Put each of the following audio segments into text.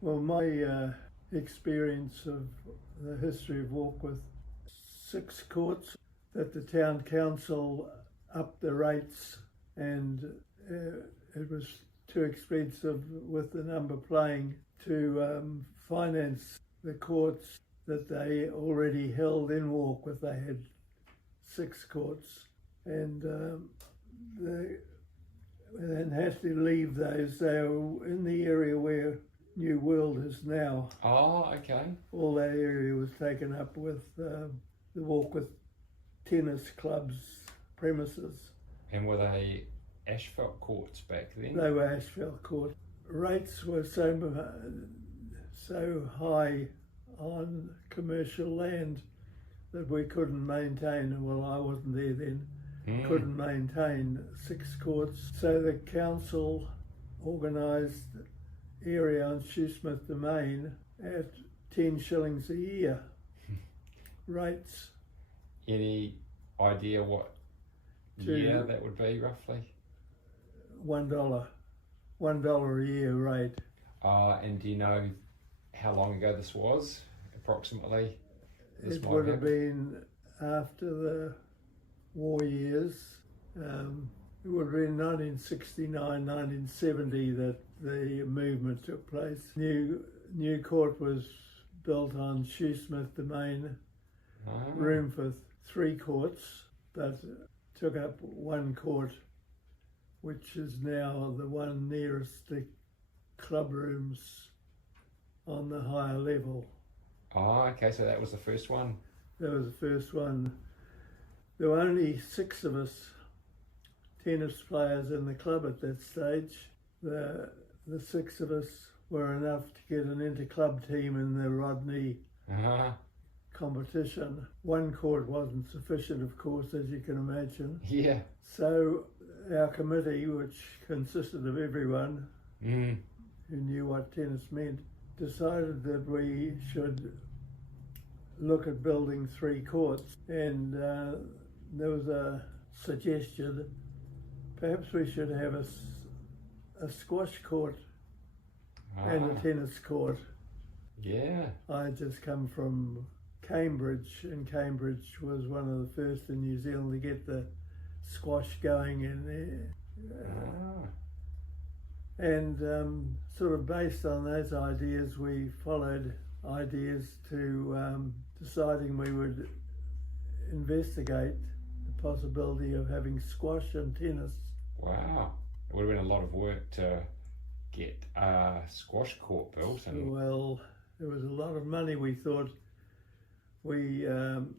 Well, my experience of the history of Warkworth, 6 courts that the town council upped the rates, and it was too expensive with the number playing to finance the courts that they already held in Warkworth. They had 6 courts, and they then had to leave those. They were in the area where New World is now. Oh, okay. All that area was taken up with the Warkworth Tennis Club's premises. And were they asphalt courts back then? They were asphalt courts. Rates were so high on commercial land that we couldn't maintain. Well, I wasn't there then. Couldn't maintain 6 courts. So the council organised area on Shoesmith Domain at 10 shillings a year rates. Any idea what year that would be roughly? $1 a year rate. And do you know how long ago this was, approximately? It would have been after the war years. It would have been 1969, 1970 that the movement took place. New court was built on Shoesmith Domain, room for 3 courts, but took up 1 court, which is now the one nearest the club rooms on the higher level. Oh, okay, so that was the first one? That was the first one. There were only 6 of us tennis players in the club at that stage. The 6 of us were enough to get an inter-club team in the Rodney competition. 1 court wasn't sufficient, of course, as you can imagine. Yeah. So our committee, which consisted of everyone who knew what tennis meant, decided that we should look at building 3 courts. And there was a suggestion that perhaps we should have a squash court and a tennis court. Yeah. I had just come from Cambridge, and Cambridge was one of the first in New Zealand to get the squash going in there. And sort of based on those ideas, we followed ideas to deciding we would investigate the possibility of having squash and tennis. Wow. It would have been a lot of work to get a squash court built. And well, there was a lot of money. We thought one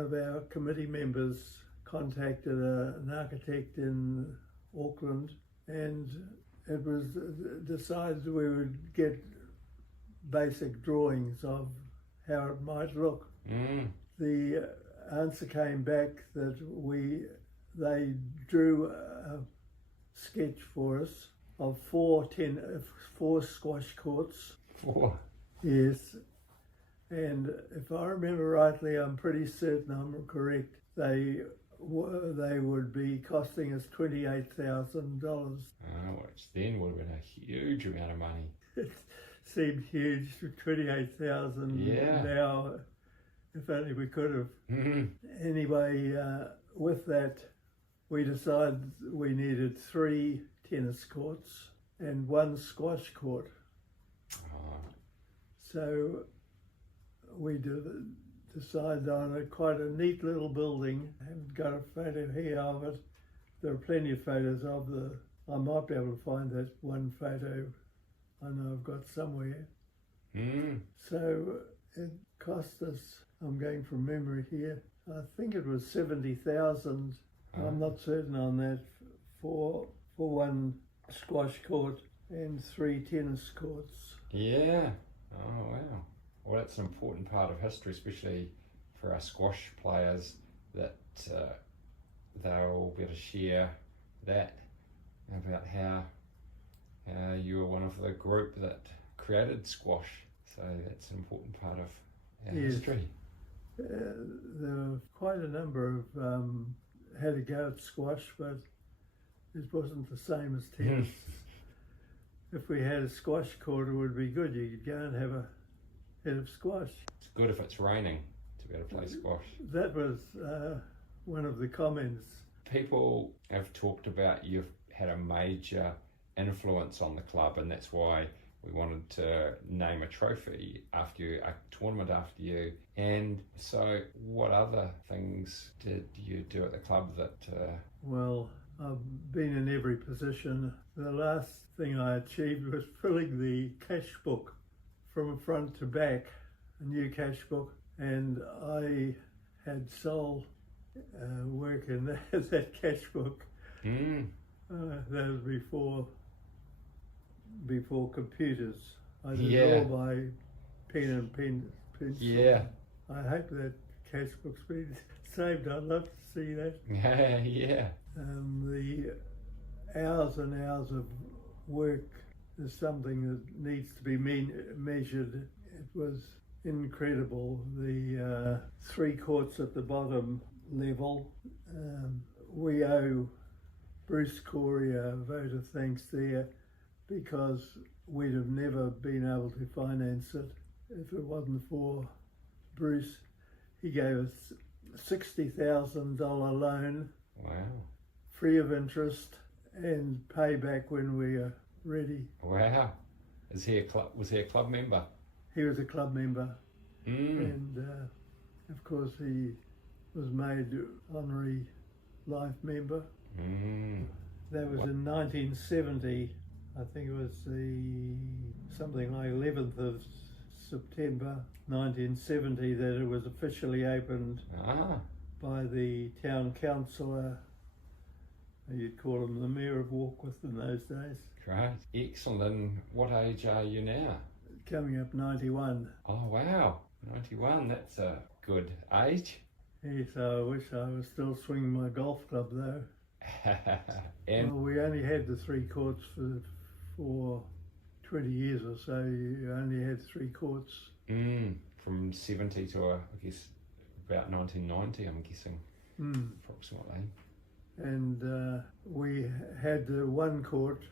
of our committee members contacted an architect in Auckland, and it was decided we would get basic drawings of how it might look. The answer came back that they drew a sketch for us of 4 squash courts. 4? Yes. And if I remember rightly, I'm pretty certain I'm correct, they would be costing us $28,000. Which then would have been a huge amount of money. It seemed huge, 28,000 now, if only we could have. Anyway, with that, we decided we needed 3 tennis courts and 1 squash court. So we decided on quite a neat little building. I haven't got a photo here of it. There are plenty of photos of I might be able to find that one photo I know I've got somewhere. So it cost us, I'm going from memory here, I think it was 70,000. I'm not certain on that, for 1 squash court and 3 tennis courts. Yeah. Oh, wow. Well, that's an important part of history, especially for our squash players, that they'll be able to share that about how you were one of the group that created squash. So that's an important part of our history. There were quite a number of had a go at squash, but it wasn't the same as tennis. if we had a squash court, it would be good. You could go and have a head of squash. It's good if it's raining to be able to play squash. That was one of the comments. People have talked about you've had a major influence on the club, and that's why we wanted to name a trophy after you, a tournament after you. And so what other things did you do at the club that... Well, I've been in every position. The last thing I achieved was filling the cash book from front to back, a new cash book, and I had sole work in that cash book. That was before computers. I did it all by pen and pencil. Yeah. I hope that cash book's been saved. I'd love to see that. Yeah. The hours and hours of work is something that needs to be measured. It was incredible. The 3 courts at the bottom level, we owe Bruce Corey a vote of thanks there, because we'd have never been able to finance it if it wasn't for Bruce. He gave us a $60,000 loan. Wow. Free of interest, and pay back when we are ready. Wow. Was he a club member? He was a club member, and of course he was made honorary life member. That was in 1970. I think it was something like 11th of September 1970 that it was officially opened by the town councillor. You'd call him the Mayor of Warkworth in those days. Great. Excellent. And what age are you now? Coming up 91. Oh, wow. 91. That's a good age. Yes, I wish I was still swinging my golf club though. And well, we only had the 3 courts for 20 years or so. You only had 3 courts. From 70 to, I guess, about 1990, I'm guessing, approximately. And we had the 1 court,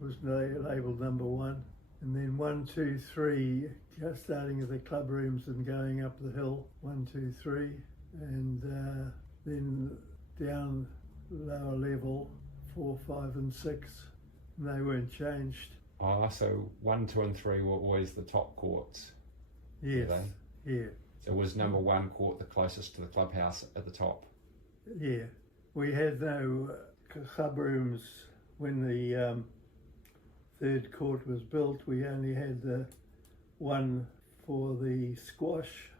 was labelled number 1, and then 1, 2, 3, just starting at the club rooms and going up the hill, 1, 2, 3, and then down lower level, 4, 5 and 6, and they weren't changed. Oh, so 1, 2 and 3 were always the top courts? Yes, yeah. So was number 1 court the closest to the clubhouse at the top? Yeah. We had no club rooms when the 3rd court was built. We only had the one for the squash.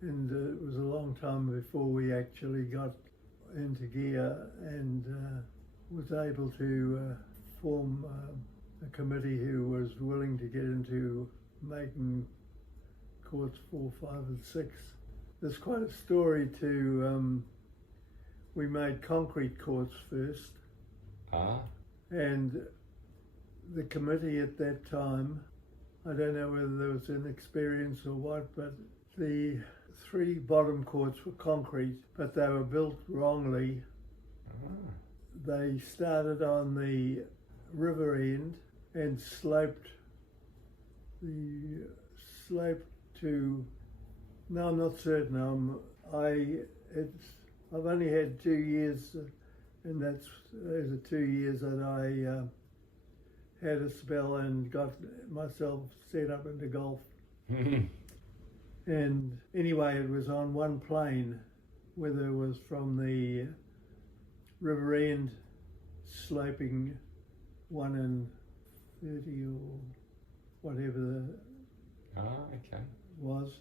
And it was a long time before we actually got into gear and was able to form a committee who was willing to get into making courts 4, 5 and 6. There's quite a story to, we made concrete courts first. And the committee at that time, I don't know whether there was inexperience or what, but the 3 bottom courts were concrete, but they were built wrongly. They started on the river end and sloped to, no, I'm not certain. I've only had 2 years, and those are 2 years that I had a spell and got myself set up into golf. And anyway, it was on one plane, whether it was from the river end sloping 1 in 30 or whatever the was,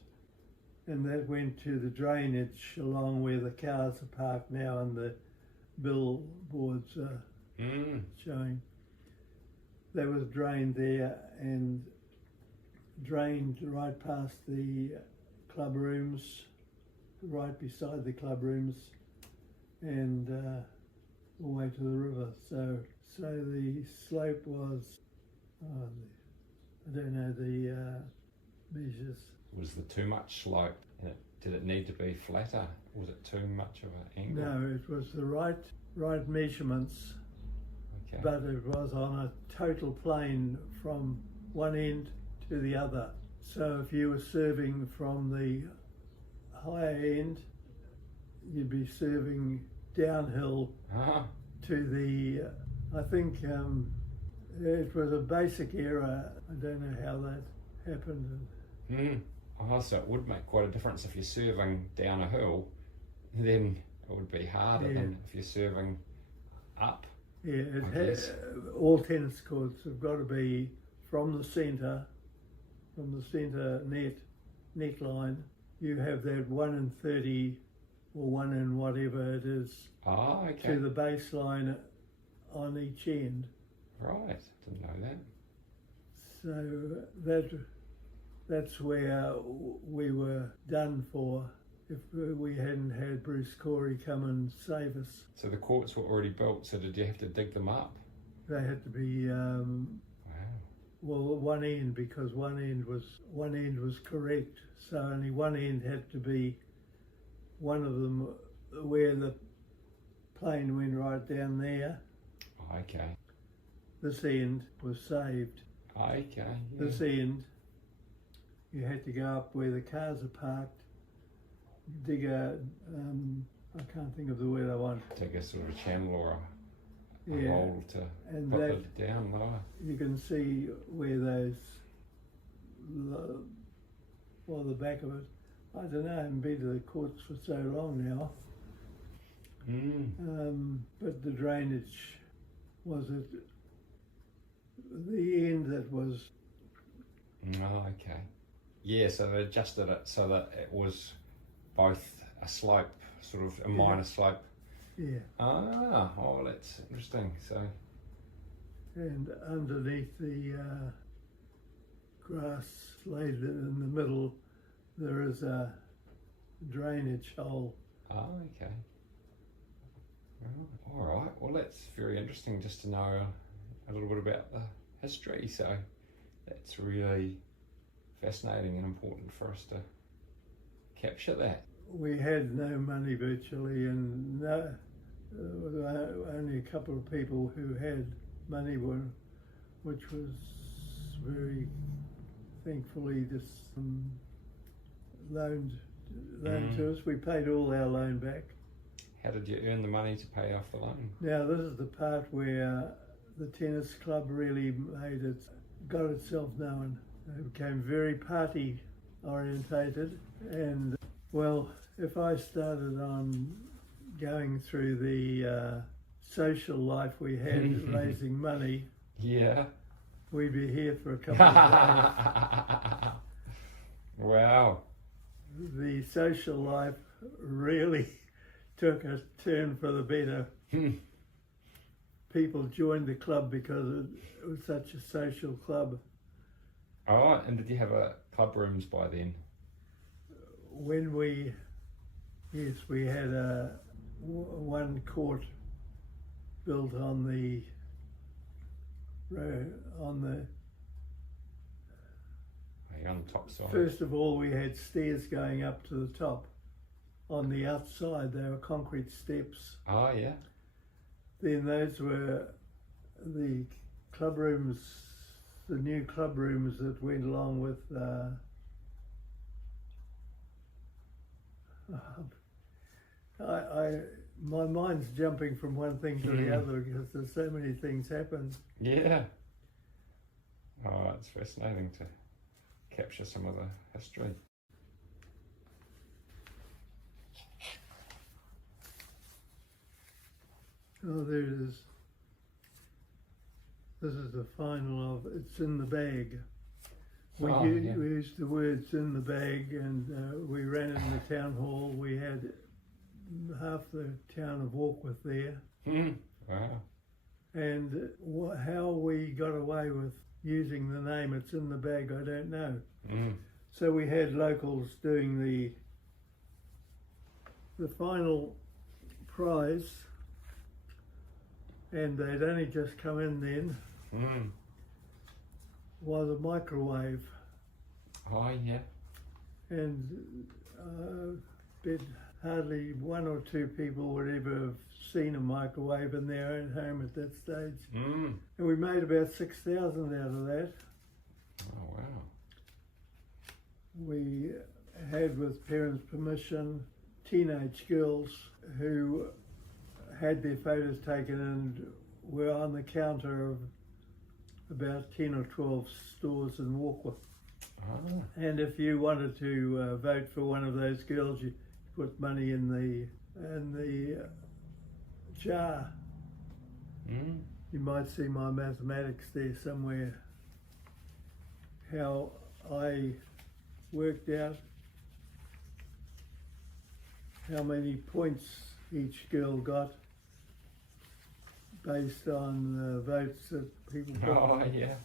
and that went to the drainage along where the cars are parked now and the billboards are showing. That was drained there and drained right past the club rooms, right beside the club rooms, and all the way to the river. So the slope was, I don't know the measures. Was there too much slope? Did it need to be flatter? Was it too much of an angle? No, it was the right measurements. okay. but it was on a total plane from one end to the other. So if you were serving from the higher end, you'd be serving downhill to the, I think it was a basic error. I don't know how that happened. Oh, so it would make quite a difference if you're serving down a hill, then it would be harder than if you're serving up. Yeah, all tennis courts have got to be from the centre net line. You have that 1 in 30 or 1 in whatever it is to the baseline on each end. Right, didn't know So that. that's where we were done for if we hadn't had Bruce Corey come and save us. So the courts were already built, so did you have to dig them up? They had to be well, one end, because one end was correct, so only one end had to be one of them where the plane went right down there. Okay. This end was saved. Okay. Yeah. This end, you had to go up where the cars are parked, dig a, I can't think of the word I want. Dig a sort of a channel or a hole to put it down lower. You can see where those, the back of it, I don't know, I haven't been to the courts for so long now. But the drainage was at the end that was... Oh, okay. Yeah, so they adjusted it so that it was both a slope, sort of a minor slope. Yeah. Oh, that's interesting. So. And underneath the grass laid in the middle, there is a drainage hole. Oh, okay. All right. Well, that's very interesting just to know a little bit about the history. So that's really fascinating and important for us to capture that. We had no money virtually, and only a couple of people who had money which was very thankfully just loaned to us. We paid all our loan back. How did you earn the money to pay off the loan? Now this is the part where the tennis club really got itself known. It became very party orientated, and well, if I started on going through the social life we had raising money, we'd be here for a couple of days. Wow. The social life really took a turn for the better. People joined the club because it was such a social club. Oh, and did you have club rooms by then? When we had one court built on the top side. First of all, we had stairs going up to the top. On the outside, they were concrete steps. Oh, yeah. Then those were the club rooms, the new club rooms that went along with my mind's jumping from one thing to the other because there's so many things happen. Yeah. Oh, it's fascinating to capture some of the history. Oh, there it is. This is the final of It's in the Bag. We used the words in the bag, and we ran it in the town hall. We had half the town of Warkworth there. Wow. And how we got away with using the name It's in the Bag, I don't know. So we had locals doing the final prize, and they'd only just come in then. Was a microwave. Oh, yeah. And bet hardly one or two people would ever have seen a microwave in their own home at that stage. Mm. And we made about 6,000 out of that. Oh, wow. We had, with parents' permission, teenage girls who had their photos taken and were on the counter of about 10 or 12 stores in Warkworth. Ah. And if you wanted to vote for one of those girls, you put money in the jar. Mm. You might see my mathematics there somewhere. How I worked out how many points each girl got based on the votes that people put. Oh, yeah.